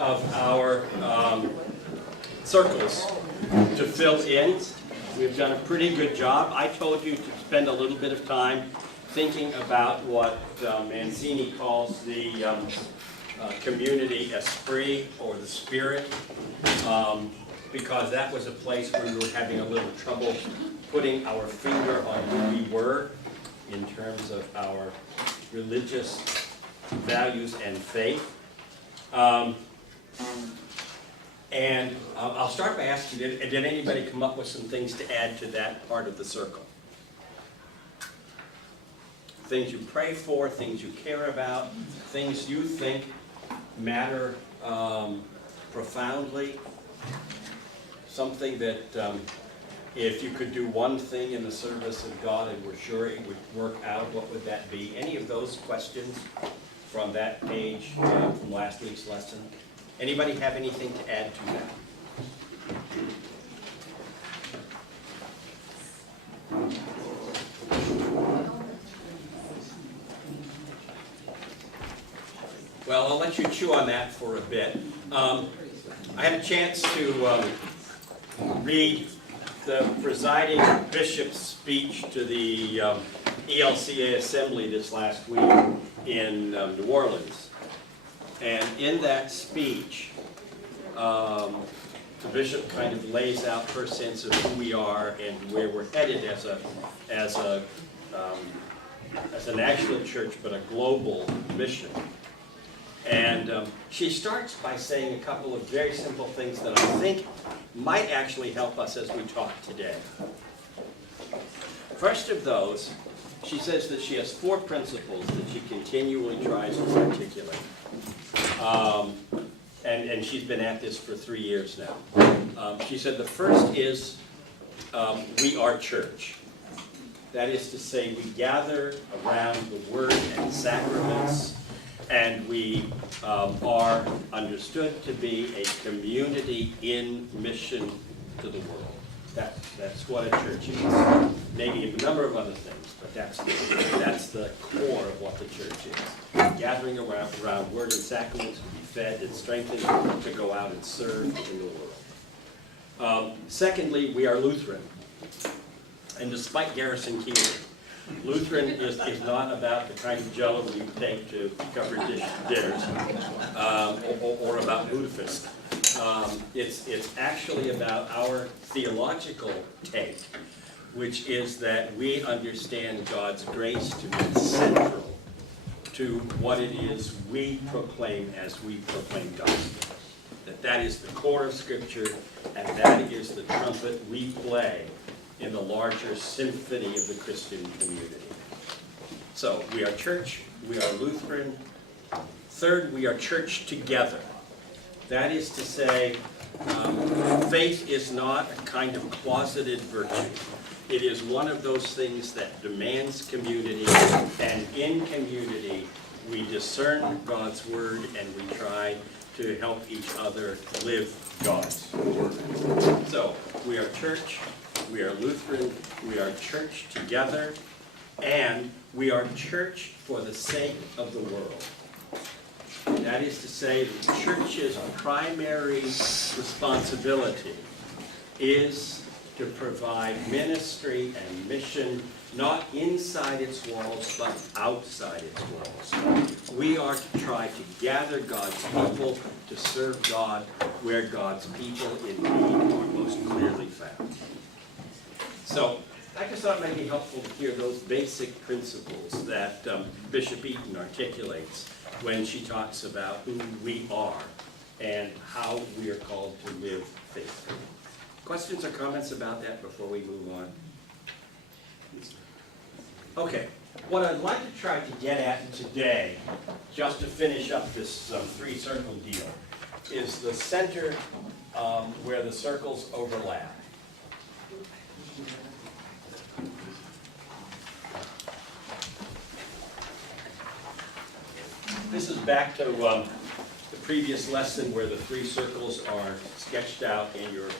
of our circles to fill in. We've done a pretty good job. I told you to spend a little bit of time thinking about what Manzini calls the community esprit, or the spirit, because that was a place where we were having a little trouble putting our finger on who we were in terms of our religious values and faith. And I'll start by asking, did anybody come up with some things to add to that part of the circle? Things you pray for, things you care about, things you think matter profoundly. Something that if you could do one thing in the service of God and we're sure it would work out, what would that be? Any of those questions from that page from last week's lesson? Anybody have anything to add to that? Well, I'll let you chew on that for a bit. I had a chance to read the presiding bishop's speech to the ELCA assembly this last week in New Orleans. And in that speech, the bishop kind of lays out her sense of who we are and where we're headed as a national church, but a global mission. And she starts by saying a couple of very simple things that I think might actually help us as we talk today. First of those, she says that she has 4 principles that she continually tries to articulate. And she's been at this for 3 years now. She said the first is we are church. That is to say, we gather around the word and sacraments, and we are understood to be a community in mission to the world. That's what a church is. Maybe a number of other things, but that's the core of what the church is. Gathering around word and sacraments to be fed and strengthened to go out and serve in the world. Secondly, we are Lutheran. And despite Garrison Keillor, Lutheran is not about the kind of jello that you take to cover dinners, or about lutefisk. It's actually about our theological take, which is that we understand God's grace to be central to what it is we proclaim as we proclaim gospel. That is the core of Scripture, and that is the trumpet we play in the larger symphony of the Christian community. So we are church, we are Lutheran. Third, we are church together. That is to say, faith is not a kind of closeted virtue. It is one of those things that demands community, and in community we discern God's word and we try to help each other live God's word. So we are church, we are Lutheran, we are church together, and we are church for the sake of the world. That is to say, the church's primary responsibility is to provide ministry and mission, not inside its walls, but outside its walls. We are to try to gather God's people to serve God where God's people in need are most clearly found. So I just thought it might be helpful to hear those basic principles that Bishop Eaton articulates when she talks about who we are and how we are called to live faithfully. Questions or comments about that before we move on? Okay, what I'd like to try to get at today, just to finish up this 3-circle deal, is the center where the circles overlap. This is back to the previous lesson where the 3 circles are sketched out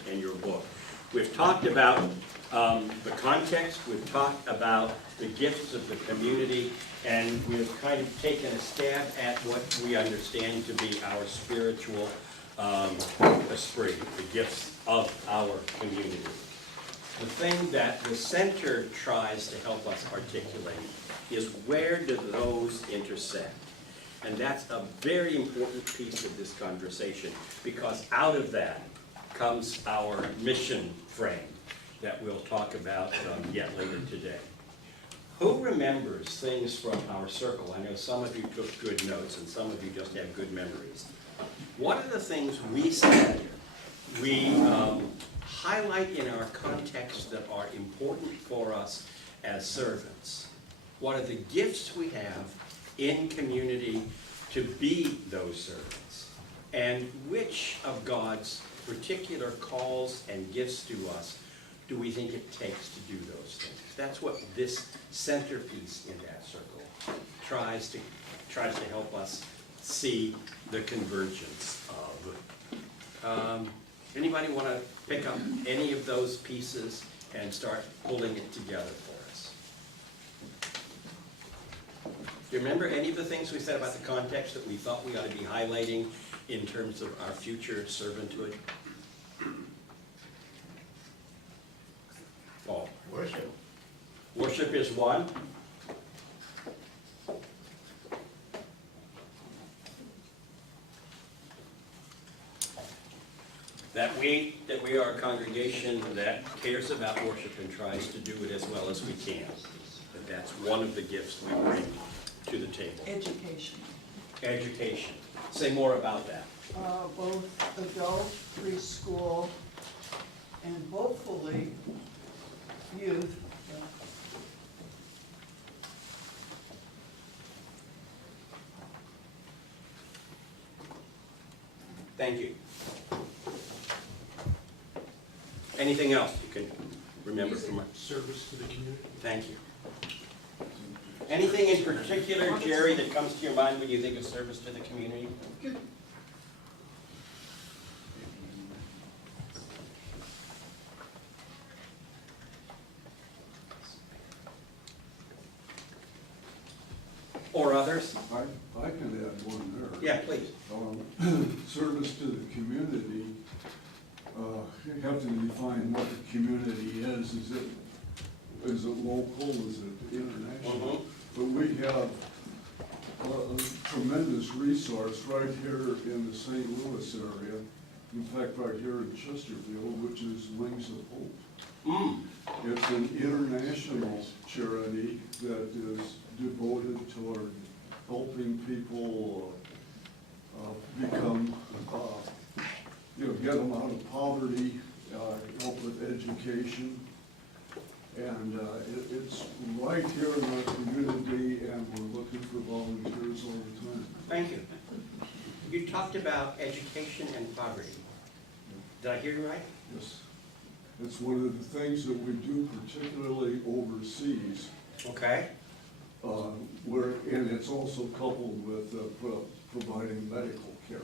in your book. We've talked about the context, we've talked about the gifts of the community, And we've kind of taken a stab at what we understand to be our spiritual esprit, the gifts of our community. The thing that the center tries to help us articulate is where do those intersect? And that's a very important piece of this conversation, because out of that comes our mission frame that we'll talk about yet later today. Who remembers things from our circle? I know some of you took good notes and some of you just have good memories. One of the things we said, we highlight in our context that are important for us as servants. What are the gifts we have in community to be those servants? And which of God's particular calls and gifts to us do we think it takes to do those things? That's what this centerpiece in that circle tries to help us see the convergence of. Anybody want to pick up any of those pieces and start pulling it together for us? Do you remember any of the things we said about the context that we thought we ought to be highlighting in terms of our future servanthood? Paul? Worship. Worship is one. That we are a congregation that cares about worship and tries to do it as well as we can. But that's one of the gifts we bring to the table. Education. Education. Say more about that. Both adult, preschool, and hopefully youth. Thank you. Anything else you can remember from our Service to the community. Thank you. Anything in particular, Jerry, that comes to your mind when you think of service to the community? Or others? I can add one there. Yeah, please. Service to the community, you have to define what the community is. Is it local, is it international? But we have a tremendous resource right here in the St. Louis area. In fact, right here in Chesterfield, which is Wings of Hope. It's an international charity that is devoted toward helping people become, get them out of poverty, help with education. And it's right here in our community, and we're looking for volunteers all the time. Thank you. You talked about education and poverty. Did I hear you right? Yes. It's one of the things that we do, particularly overseas. Okay. And it's also coupled with providing medical care.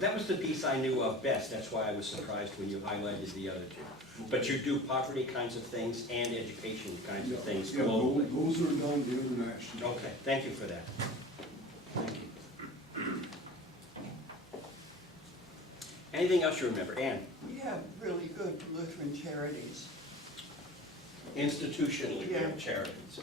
That was the piece I knew of best. That's why I was surprised when you highlighted the other two. But you do poverty kinds of things and education kinds of things globally. Those are done internationally. Okay, thank you for that. Thank you. Anything else you remember? Ann? We have really good Lutheran charities. Institutionally Yeah. good charities.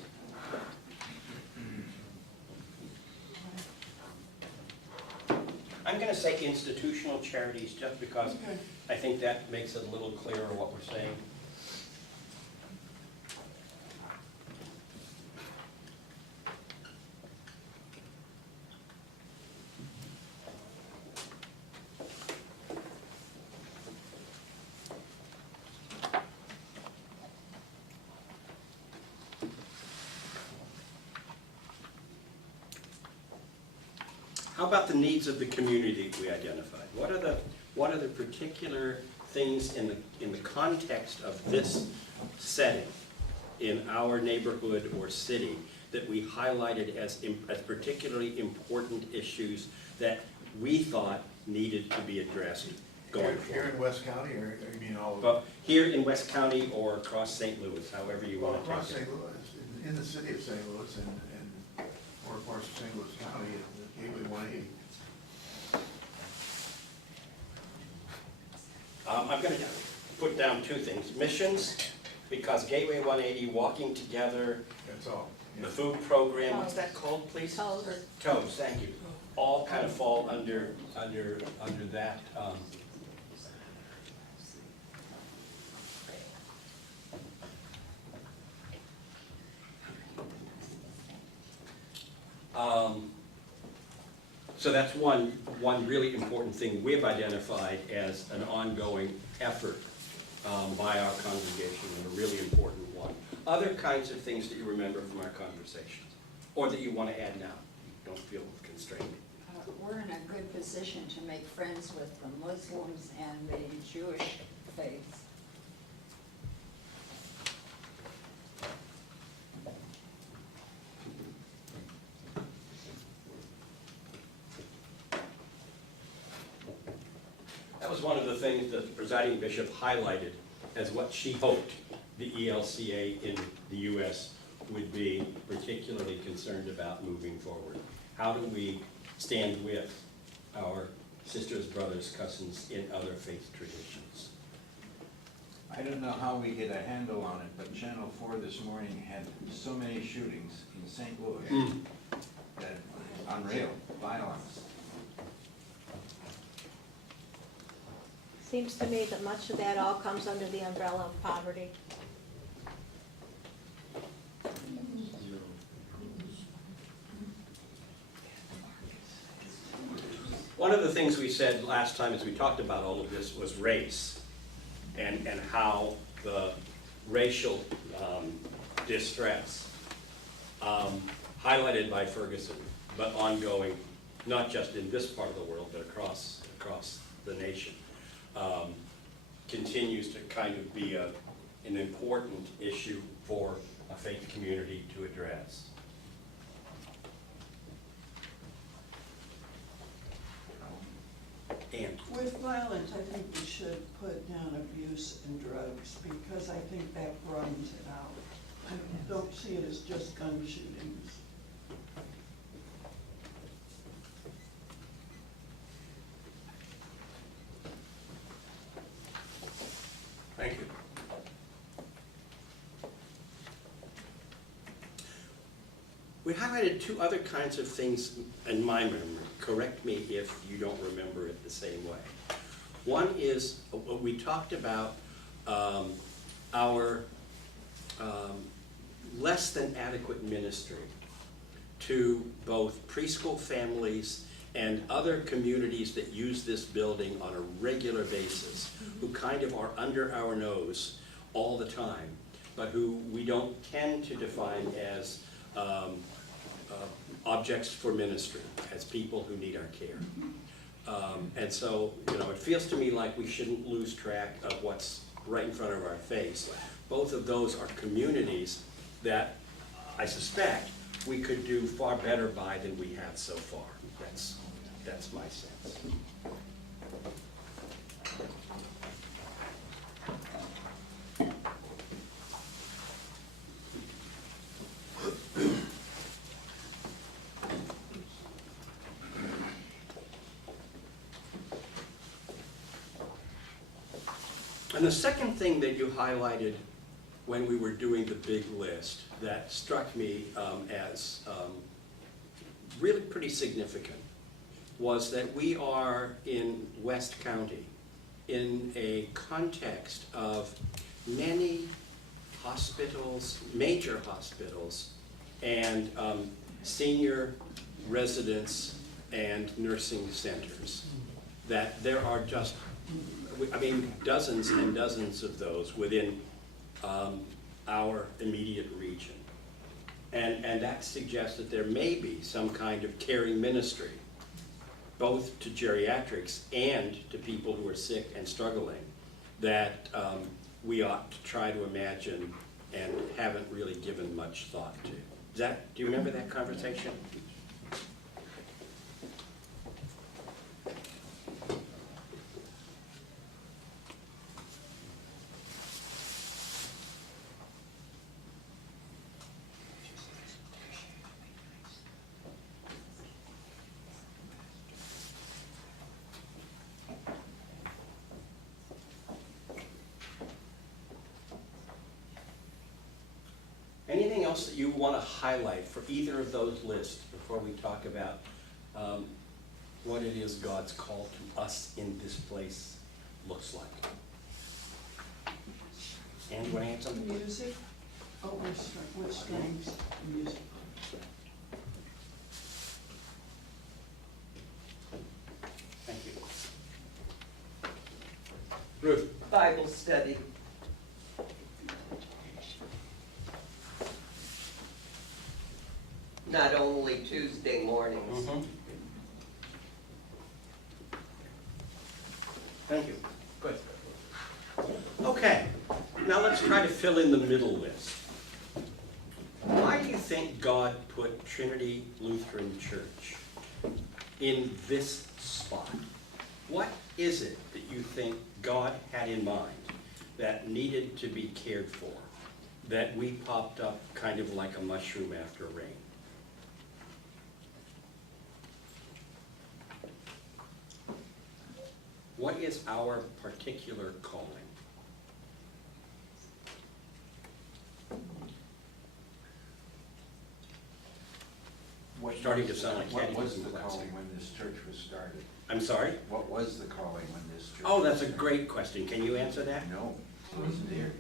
I'm going to say institutional charities just because Okay. I think that makes it a little clearer what we're saying. How about the needs of the community we identified? What are the particular things in the context of this setting in our neighborhood or city that we highlighted as particularly important issues that we thought needed to be addressed going Here forward? in West County, or you mean all over? But here in West County or across St. Louis, however you Well, want to across take it. St. Louis, in the city of St. Louis, and course, St. Louis County at Gateway 180. I'm gonna put down two things. Missions, because Gateway 180, Walking Together, That's all. the food program, what's that called, please? Toes. Toes, thank you. All kind of fall under that. So that's one really important thing we've identified as an ongoing effort by our congregation, and a really important one. Other kinds of things that you remember from our conversations, or that you want to add now, don't feel constrained. We're in a good position to make friends with the Muslims and the Jewish faiths. That was one of the things that the presiding bishop highlighted as what she hoped the ELCA in the U.S. would be particularly concerned about moving forward. How do we stand with our sisters, brothers, cousins in other faith traditions? I don't know how we get a handle on it, but Channel 4 this morning had so many shootings in St. Louis that unreal, violence. Seems to me that much of that all comes under the umbrella of poverty. One of the things we said last time as we talked about all of this was race, and how the racial distress, highlighted by Ferguson, but ongoing, not just in this part of the world, but across the nation, continues to kind of be an important issue for a faith community to address. And With violence, I think we should put down abuse and drugs, because I think that broadens it out. I don't see it as just gun shootings. thank you. We highlighted two other kinds of things in my memory. Correct me if you don't remember it the same way. One is, we talked about our less than adequate ministry to both preschool families and other communities that use this building on a regular basis, who kind of are under our nose all the time, but who we don't tend to define as objects for ministry, as people who need our care. And so, it feels to me like we shouldn't lose track of what's right in front of our face. Both of those are communities that I suspect we could do far better by than we have so far. That's my sense. And the second thing that you highlighted when we were doing the big list that struck me as really pretty significant was that we are in West County in a context of many hospitals, major hospitals, and senior residence and nursing centers. That there are just, dozens and dozens of those within our immediate region. And that suggests that there may be some kind of caring ministry, both to geriatrics and to people who are sick and struggling, that we ought to try to imagine and haven't really given much thought to. Do you remember that conversation? else that you want to highlight for either of those lists before we talk about what it is God's call to us in this place looks like? And you want to add something? Music, with strings, music. Thank you. Ruth? Bible study. Not only Tuesday mornings. Thank you. Good. Okay, now let's try to fill in the middle list. Why do you think God put Trinity Lutheran Church in this spot? What is it that you think God had in mind that needed to be cared for, that we popped up kind of like a mushroom after rain? What is our particular calling? Starting to sound like What Caddy was in the class. calling when this church was started? I'm sorry? What was the calling when this church? Oh, was that's a started? great question. Can you answer that? No, it wasn't here.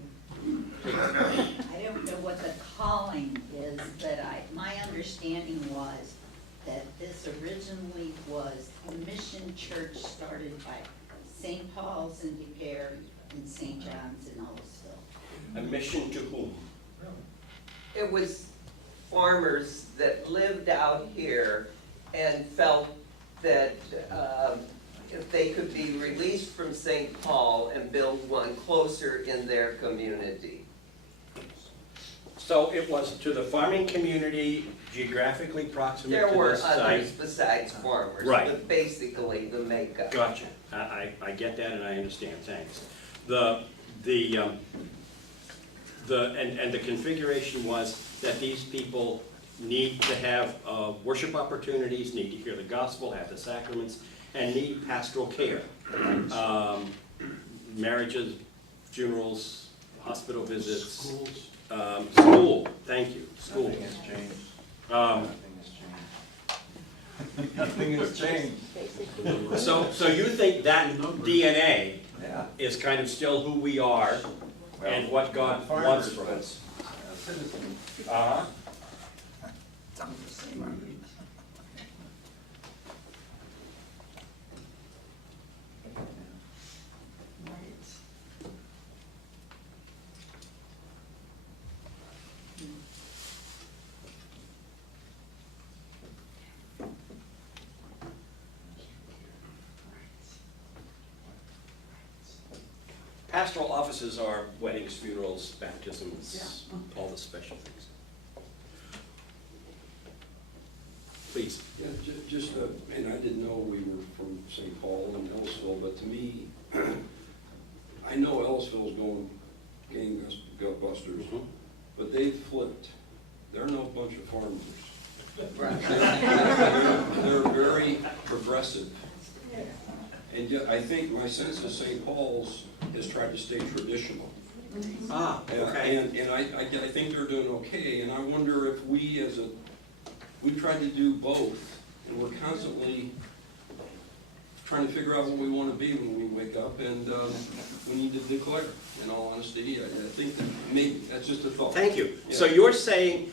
I don't know what the calling is, but my understanding was that this originally was a mission church started by St. Paul's in DePere and St. John's in Ellisville. A mission to whom? It was farmers that lived out here and felt that if they could be released from St. Paul and build one closer in their community. So it was to the farming community, geographically proximate There to were this others site. besides farmers. Right. But basically the makeup. Gotcha. I get that and I understand. Thanks. And the configuration was that these people need to have worship opportunities, need to hear the gospel, have the sacraments, and need pastoral care. Marriages, funerals, hospital visits. Schools. School, thank you, school. Nothing has changed. Um, Nothing has changed. Basically. So you think that DNA Yeah. is kind of still who we are and what God wants from us? Citizens. Uh-huh. Pastoral offices are weddings, funerals, baptisms, all the special things. Please. Yeah, just, and I didn't know we were from St. Paul and Ellisville, but to me, I know Ellisville's going gangbusters, but they flipped. They're no bunch of farmers. They're very progressive. And yet, I think my sense of St. Paul's has tried to stay traditional. Ah, okay. And I think they're doing okay, and I wonder if we we've tried to do both, and we're constantly trying to figure out what we want to be when we wake up, and we need to declare, in all honesty. I think that maybe, that's just a thought. Thank you. Yeah. So you're saying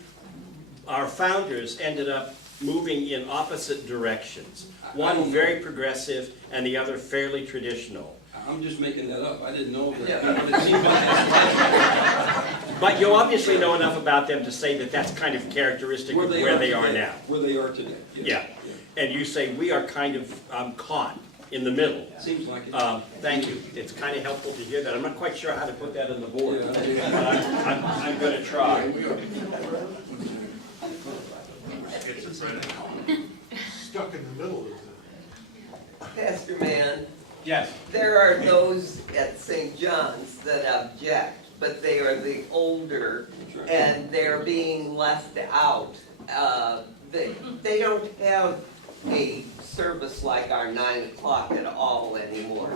our founders ended up moving in opposite directions. I One don't know. very progressive and the other fairly traditional. I'm just making that up. I didn't know that. Yeah. But it seems like that's But you obviously know enough about them to say that that's kind of characteristic of where they are today. now. Where they are today. Yes. Yeah. And you say we are kind of caught in the middle. Seems like it. Thank you. It's kind of helpful to hear that. I'm not quite sure how to put that on the board, Yeah. but I'm going to try. Stuck in the middle of Pastor Mann, Yes. there are those at St. John's that object, but they are the older and they're being left out. They don't have a service like our 9 o'clock at all anymore.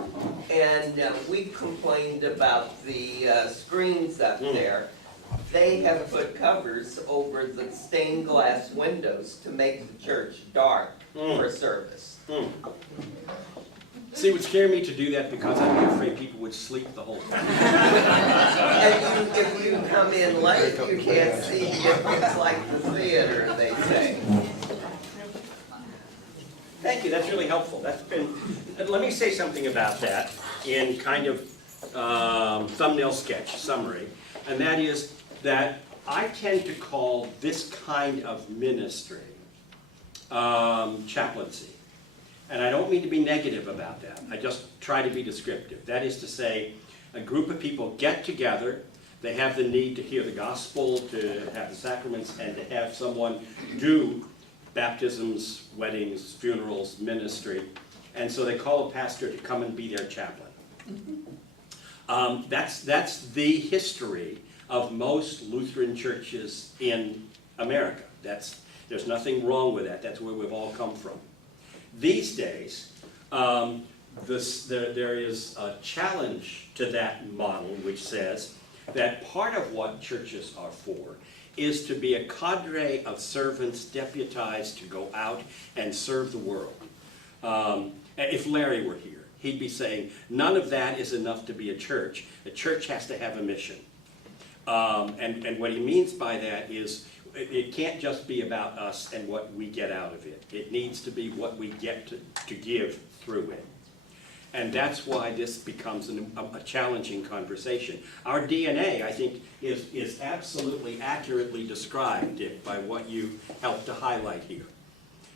And we complained about the screens up there, they have put covers over the stained glass windows to make the church dark for service. See, it would scare me to do that because I'd be afraid people would sleep the whole time. And if you come in late, you can't see it. It's like the theater, they say. Thank you, that's really helpful. That's been, let me say something about that in kind of thumbnail sketch summary, and that is that I tend to call this kind of ministry chaplaincy. And I don't mean to be negative about that. I just try to be descriptive. That is to say, a group of people get together, they have the need to hear the gospel, to have the sacraments, and to have someone do baptisms, weddings, funerals, ministry. And so they call a pastor to come and be their chaplain. That's the history of most Lutheran churches in America. There's nothing wrong with that. That's where we've all come from. These days, there is a challenge to that model which says that part of what churches are for is to be a cadre of servants deputized to go out and serve the world. If Larry were here, he'd be saying, none of that is enough to be a church. A church has to have a mission. And what he means by that is, it can't just be about us and what we get out of it. It needs to be what we get to give through it. And that's why this becomes a challenging conversation. Our DNA, I think, is absolutely accurately described, Dick, by what you helped to highlight here.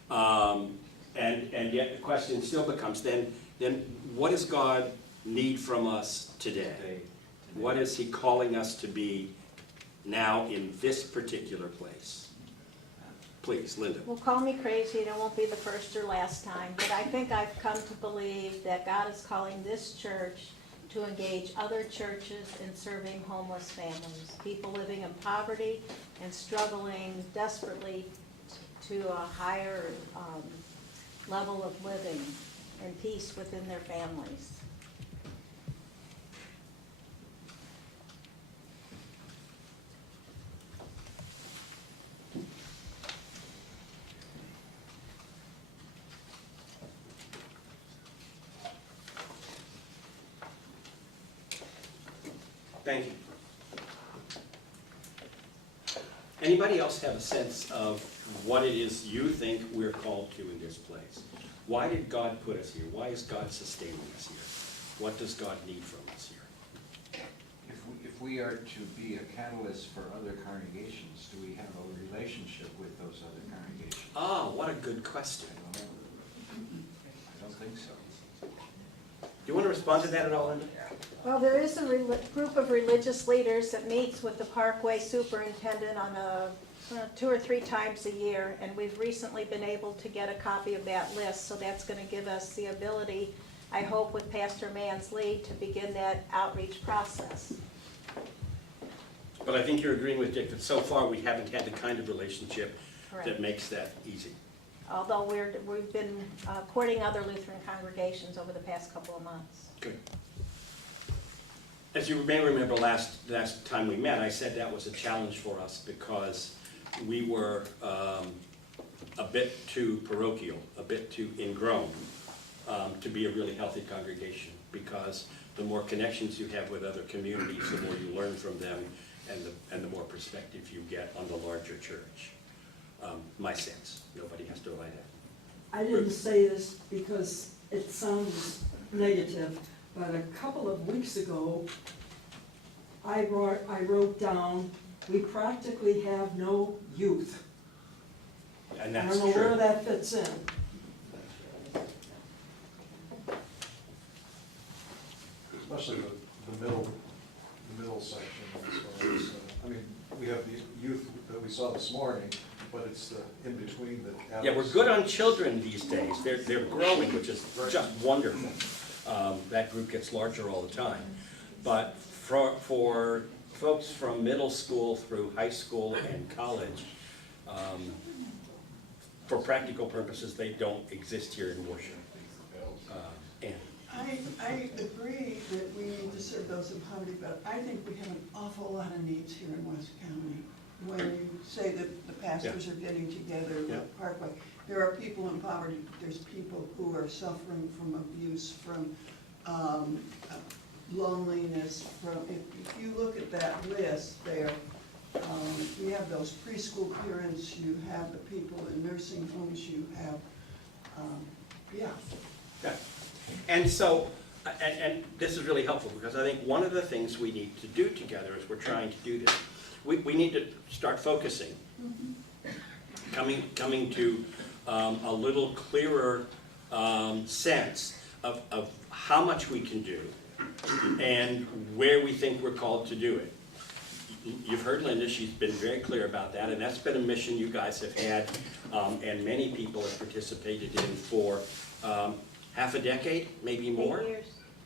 And yet the question still becomes, then what does God need from us today? What is he calling us to be now in this particular place? Please, Linda. Well, call me crazy, and it won't be the first or last time, but I think I've come to believe that God is calling this church to engage other churches in serving homeless families, people living in poverty and struggling desperately to a higher level of living and peace within their families. Thank you. Anybody else have a sense of what it is you think we're called to in this place? Why did God put us here? Why is God sustaining us here? What does God need from us here? If we are to be a catalyst for other congregations, do we have a relationship with those other congregations? Ah, what a good question. I don't think so. Do you want to respond to that at all, Linda? Well, there is a group of religious leaders that meets with the Parkway superintendent on 2 or 3 times a year, and we've recently been able to get a copy of that list, so that's going to give us the ability, I hope with Pastor Mann's lead, to begin that outreach process. But I think you're agreeing with Dick that so far we haven't had the kind of relationship Correct. that makes that easy. Although we've been courting other Lutheran congregations over the past couple of months. Good. As you may remember last time we met, I said that was a challenge for us because we were a bit too parochial, a bit too ingrown to be a really healthy congregation, because the more connections you have with other communities, the more you learn from them, and the more perspective you get on the larger church. My sense. Nobody has to write it. I didn't say this because it sounds negative, but a couple of weeks ago, I wrote down, we practically have no youth. And I that's don't know where true. that fits in. Especially the middle section as far as, I mean, we have the youth that we saw this morning, but it's the in-between that. Yeah, we're good on children these days. They're growing, which is just wonderful. That group gets larger all the time. But for folks from middle school through high school and college, for practical purposes, they don't exist here in worship. And I agree that we need to serve those in poverty, but I think we have an awful lot of needs here in West County. When you say that the pastors are getting together Yeah. with Parkway, there are people in poverty, there's people who are suffering from abuse, from loneliness, from, if you look at that list there, you have those preschool parents, you have the people in nursing homes, you have, yeah. Yeah. And so, and this is really helpful, because I think one of the things we need to do together as we're trying to do this, we need to start focusing, coming to a little clearer sense of how much we can do and where we think we're called to do it. You've heard Linda, she's been very clear about that, and that's been a mission you guys have had, and many people have participated in for half a decade, maybe more? 8 years.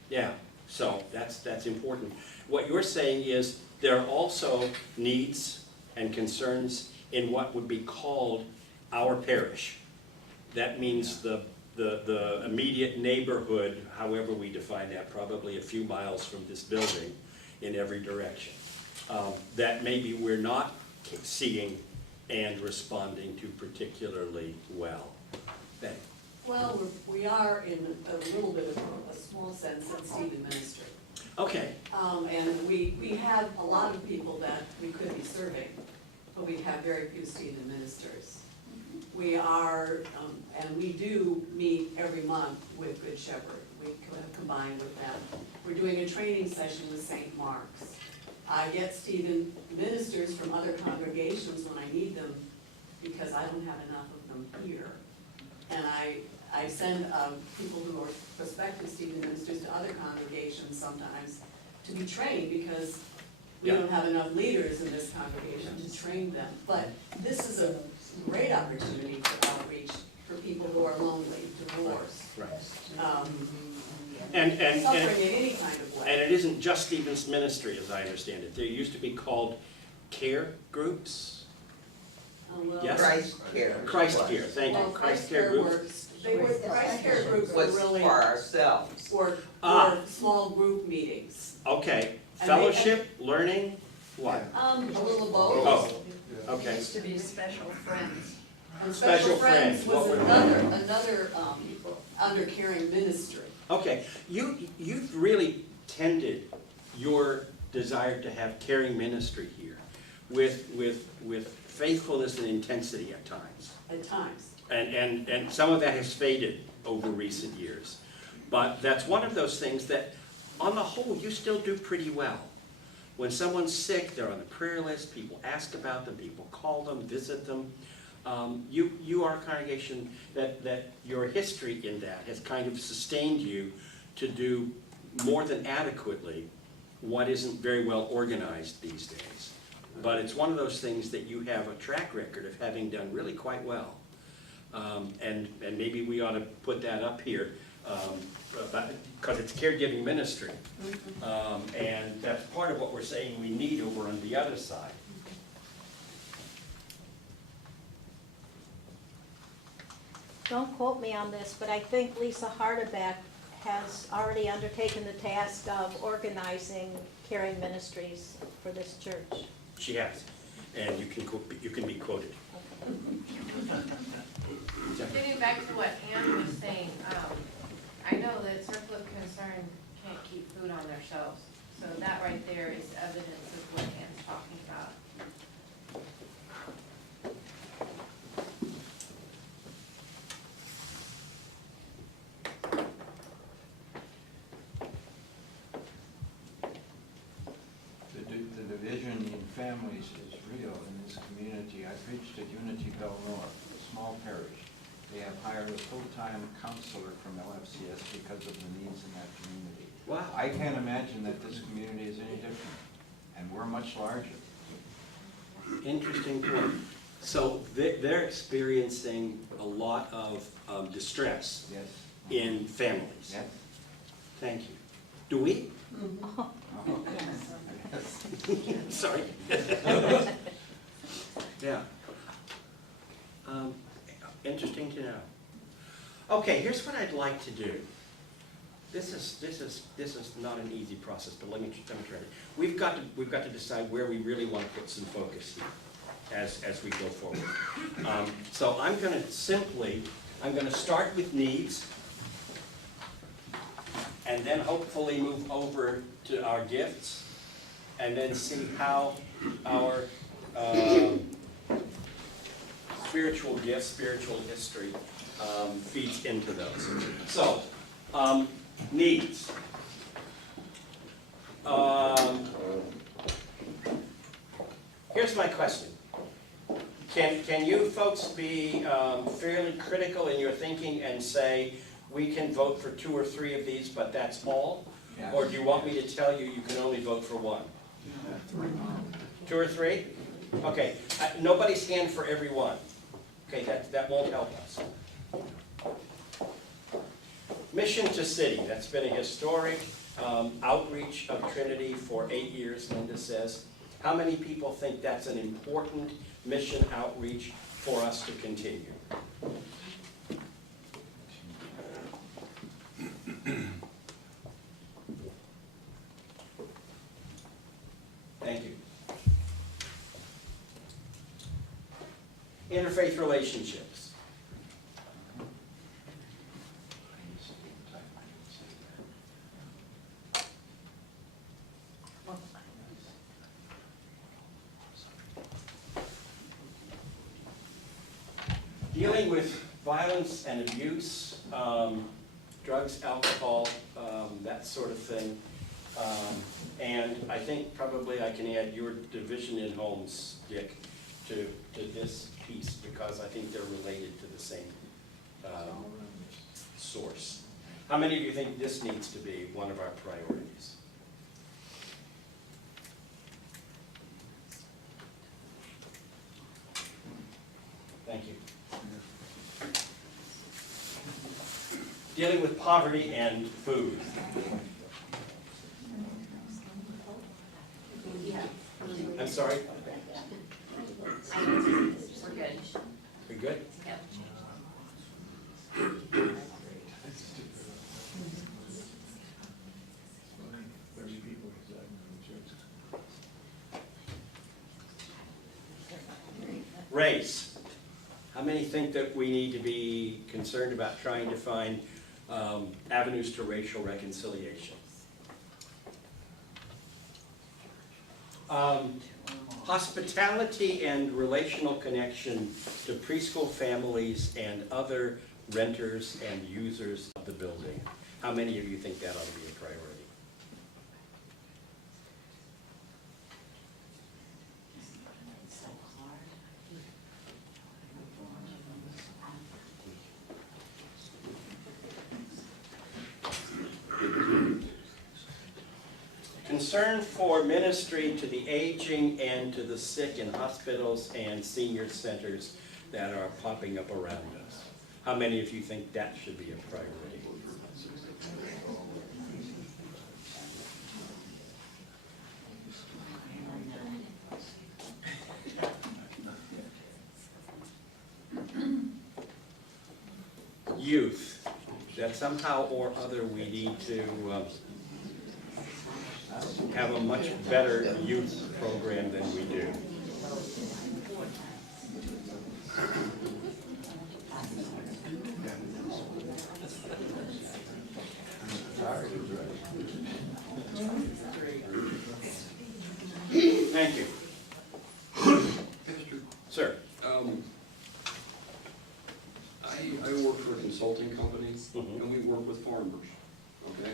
Yeah, so that's important. What you're saying is there are also needs and concerns in what would be called our parish. That means the immediate neighborhood, however we define that, probably a few miles from this building in every direction. That maybe we're not seeing and responding to particularly well. Ben? Well, we are in a little bit of a small sense at Stephen Ministry. Okay, And we have a lot of people that we could be serving, but we have very few Stephen ministers. We are, and we do meet every month with Good Shepherd. We have combined with them. We're doing a training session with St. Mark's. I get Stephen ministers from other congregations when I need them because I don't have enough of them here. And I send people who are prospective Stephen ministers to other congregations sometimes to be trained because we don't have enough leaders in this congregation to train them. But this is a great opportunity for outreach for people who are lonely, divorced, right. suffering in any kind of way. And it isn't just Stephen's ministry, as I understand it. There used to be called care groups. Well, Yes? Christ care. Christ care, thank you. Well, Christ care groups. works, Christ care groups were Was really, for ourselves. or Ah. small group meetings. Okay, And fellowship, learning, what? A little of both. Oh, okay. Used to be special friends. And Special Special Friends Friends, what was were another under caring ministry. Okay, you've really tended your desire to have caring ministry here with faithfulness and intensity at times. At times. And some of that has faded over recent years. But that's one of those things that, on the whole, you still do pretty well. When someone's sick, they're on the prayer list, people ask about them, people call them, visit them. You are a congregation that your history in that has kind of sustained you to do more than adequately what isn't very well organized these days. But it's one of those things that you have a track record of having done really quite well. And maybe we ought to put that up here, because it's caregiving ministry. And that's part of what we're saying we need over on the other side. Don't quote me on this, but I think Lisa Hardebeck has already undertaken the task of organizing caring ministries for this church. She has, and you can be quoted. Getting back to what Ann was saying, I know that Circle of Concern can't keep food on their shelves. So that right there is evidence of what Ann's talking about. The division in families is real in this community. I preached at Unity Bell North, a small parish. They have hired a full-time counselor from LFCS because of the needs in that community. Wow. I can't imagine that this community is any different, and we're much larger. Interesting point. So they're experiencing a lot of distress Yes? in families. Yes? Thank you. Do we? Oh, yes. Sorry. Yeah. Interesting to know. Okay, here's what I'd like to do. this is not an easy process, but let me try it. We've got to decide where we really want to put some focus here as we go forward. So I'm going to start with needs, and then hopefully move over to our gifts, and then see how our spiritual gifts, spiritual history feeds into those. So, needs. Here's my question. Can you folks be fairly critical in your thinking and say, we can vote for 2 or 3 of these, but that's all? Yes. Or do you want me to tell you you can only vote for 1? 2 or 3? Okay, nobody's hand for every one. Okay, that won't help us. Mission to City, that's been a historic outreach of Trinity for 8 years, Linda says. How many people think that's an important mission outreach for us to continue? Thank you. Interfaith relationships. Dealing with violence and abuse, drugs, alcohol, that sort of thing. And I think probably I can add your division in homes, Dick, to this piece, because I think they're related to the same source. How many of you think this needs to be one of our priorities? Thank you. Dealing with poverty and food. I'm sorry? We're good. We good? Yep. Race. How many think that we need to be concerned about trying to find avenues to racial reconciliation? Hospitality and relational connection to preschool families and other renters and users of the building. How many of you think that ought to be a priority? Concern for ministry to the aging and to the sick in hospitals and senior centers that are popping up around us. How many of you think that should be a priority? Youth, that somehow or other we need to have a much better youth program than we do. Thank you. Sir. I work for a consulting company, and we work with farmers, okay?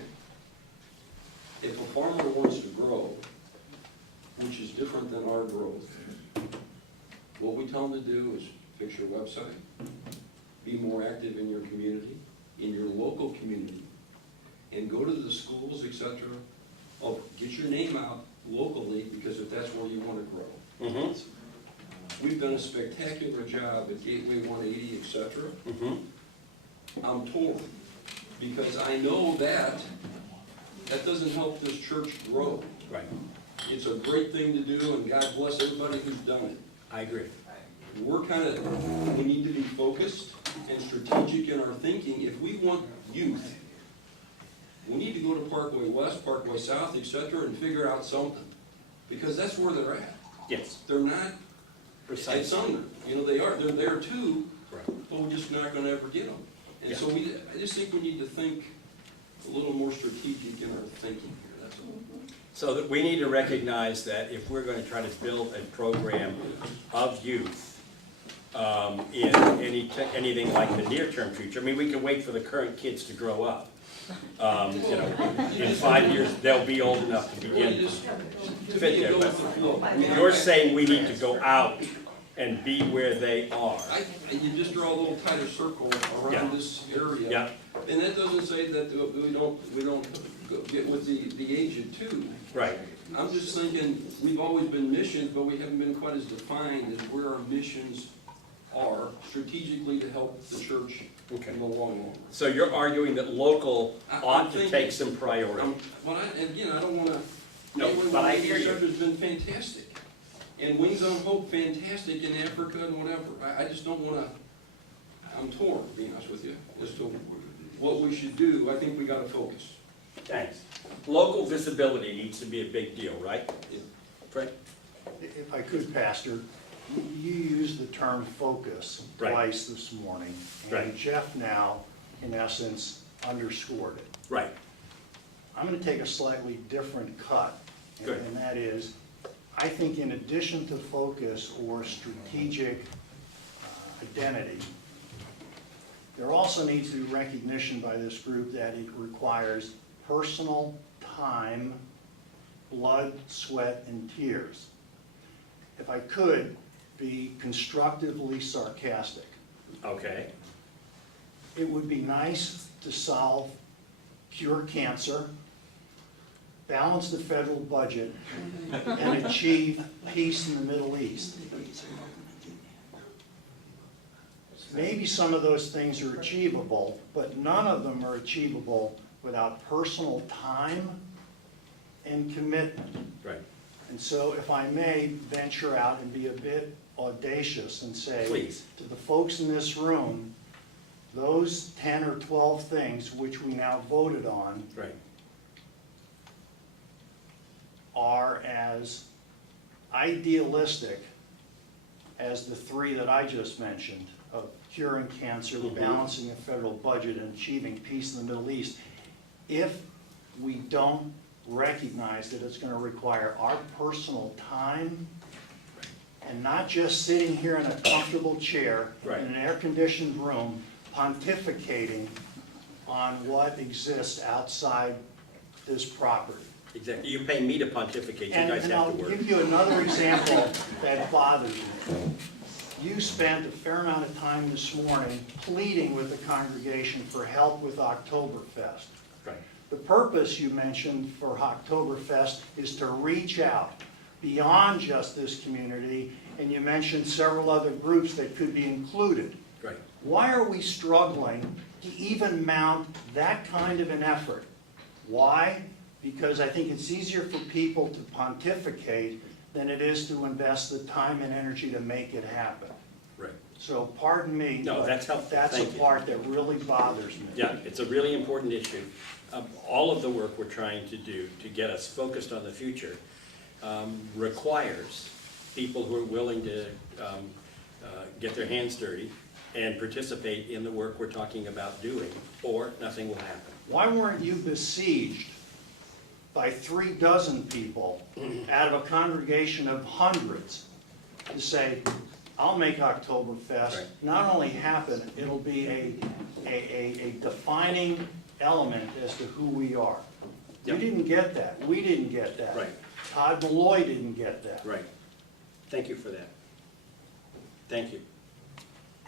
If a farmer wants to grow, which is different than our growth, what we tell them to do is fix your website, be more active in your community, in your local community, and go to the schools, etc. Get your name out locally, because if that's where you want to grow. Mm-hmm. We've done a spectacular job at Gateway 180, etc. Mm-hmm. I'm torn, because I know that doesn't help this church grow. Right. It's a great thing to do, and God bless everybody who's done it. I agree. We need to be focused and strategic in our thinking. If we want youth, We need to go to Parkway West, Parkway South, et cetera, and figure out something, because that's where they're at. Yes, They're not, precisely. it's Sumner, you know, they're there too, Right. but we're just not gonna ever get them. And so I just think we need to think a little more strategic in our thinking here, that's all. So that we need to recognize that if we're going to try to build a program of youth in anything like the near-term future, I mean, we can wait for the current kids to grow up. You know, in 5 years, they'll be old enough to Well, begin you to just, to fit me, there. go But with the flow. you're saying we need to go out and be where they are. You just draw a little tighter circle Yeah. around this area. Yeah, And that doesn't say that we don't get with the aged too. right. I'm just thinking, we've always been missions, but we haven't been quite as defined as where our missions are strategically to help the church Okay. in the long run. So you're arguing that local I'm ought to thinking- take some priority? And again, I don't wanna. No, Gateway but I Wellness hear you. Research has been fantastic. And Wings on Hope, fantastic in Africa and whatever. I just don't wanna, I'm torn, to be honest with you, as to what we should do. I think we gotta focus. Thanks. Local visibility needs to be a big deal, right? Fred? If I could, Pastor, you used the term focus Right. twice this morning. Right. And Jeff now, in essence, underscored it. Right. I'm going to take a slightly different cut. Good. And that is, I think in addition to focus or strategic identity, there also needs to be recognition by this group that it requires personal time, blood, sweat, and tears. If I could be constructively sarcastic, Okay. it would be nice to solve, cure cancer, balance the federal budget, and achieve peace in the Middle East. Maybe some of those things are achievable, but none of them are achievable without personal time and commitment. Right. And so if I may venture out and be a bit audacious and say, Please. to the folks in this room, those 10 or 12 things which we now voted on Right. are as idealistic as the three that I just mentioned, of curing cancer, balancing a federal budget, and achieving peace in the Middle East. If we don't recognize that it's going to require our personal time and not just sitting here in a comfortable chair Right. in an air-conditioned room pontificating on what exists outside this property. Exactly. You pay me to pontificate, you guys And have I'll to work. give you another example that bothers me. You spent a fair amount of time this morning pleading with the congregation for help with Oktoberfest. Right. The purpose you mentioned for Oktoberfest is to reach out beyond just this community, and you mentioned several other groups that could be included. Right. Why are we struggling to even mount that kind of an effort? Why? Because I think it's easier for people to pontificate than it is to invest the time and energy to make it happen. Right. So pardon me, No, but that's helpful. that's a Thank you. part that really bothers me. Yeah, it's a really important issue. All of the work we're trying to do to get us focused on the future requires people who are willing to get their hands dirty and participate in the work we're talking about doing, or nothing will happen. Why weren't you besieged by 36 people out of a congregation of hundreds to say, I'll make Oktoberfest Right. not only happen, it'll be a defining element as to who we are. You Yep. didn't get that. We didn't get that. Right. Todd Malloy didn't get that. Right. Thank you for that. Thank you.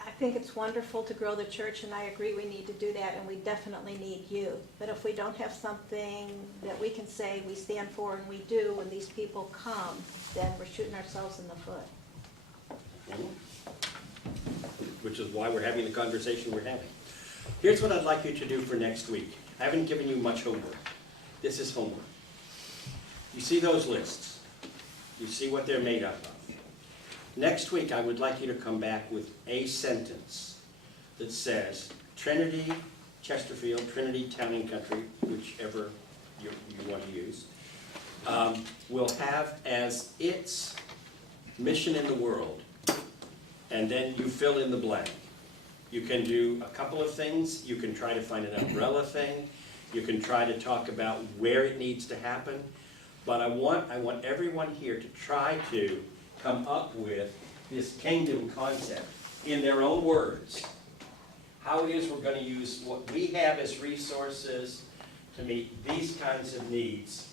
I think it's wonderful to grow the church, and I agree we need to do that, and we definitely need you. But if we don't have something that we can say we stand for and we do when these people come, then we're shooting ourselves in the foot. Which is why we're having the conversation we're having. Here's what I'd like you to do for next week. I haven't given you much homework. This is homework. You see those lists. You see what they're made up of. Next week, I would like you to come back with a sentence that says, Trinity Chesterfield, Trinity, Town and Country, whichever you want to use, will have as its mission in the world, and then you fill in the blank. You can do a couple of things. You can try to find an umbrella thing. You can try to talk about where it needs to happen. But I want everyone here to try to come up with this kingdom concept in their own words. How it is we're going to use what we have as resources to meet these kinds of needs,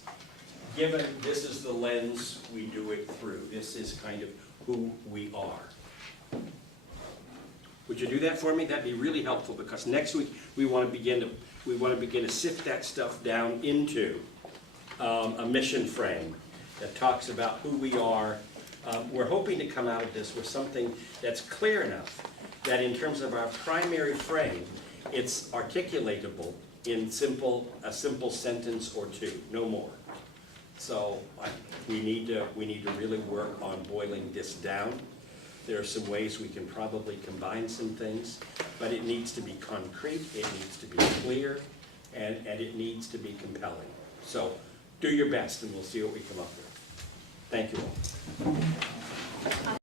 given this is the lens we do it through. This is kind of who we are. Would you do that for me? That'd be really helpful, because next week we want to begin to sift that stuff down into a mission frame that talks about who we are. We're hoping to come out of this with something that's clear enough that in terms of our primary frame, it's articulatable in a simple sentence or two, no more. So we need to really work on boiling this down. There are some ways we can probably combine some things, but it needs to be concrete, it needs to be clear, and it needs to be compelling. So do your best and we'll see what we come up with. Thank you all.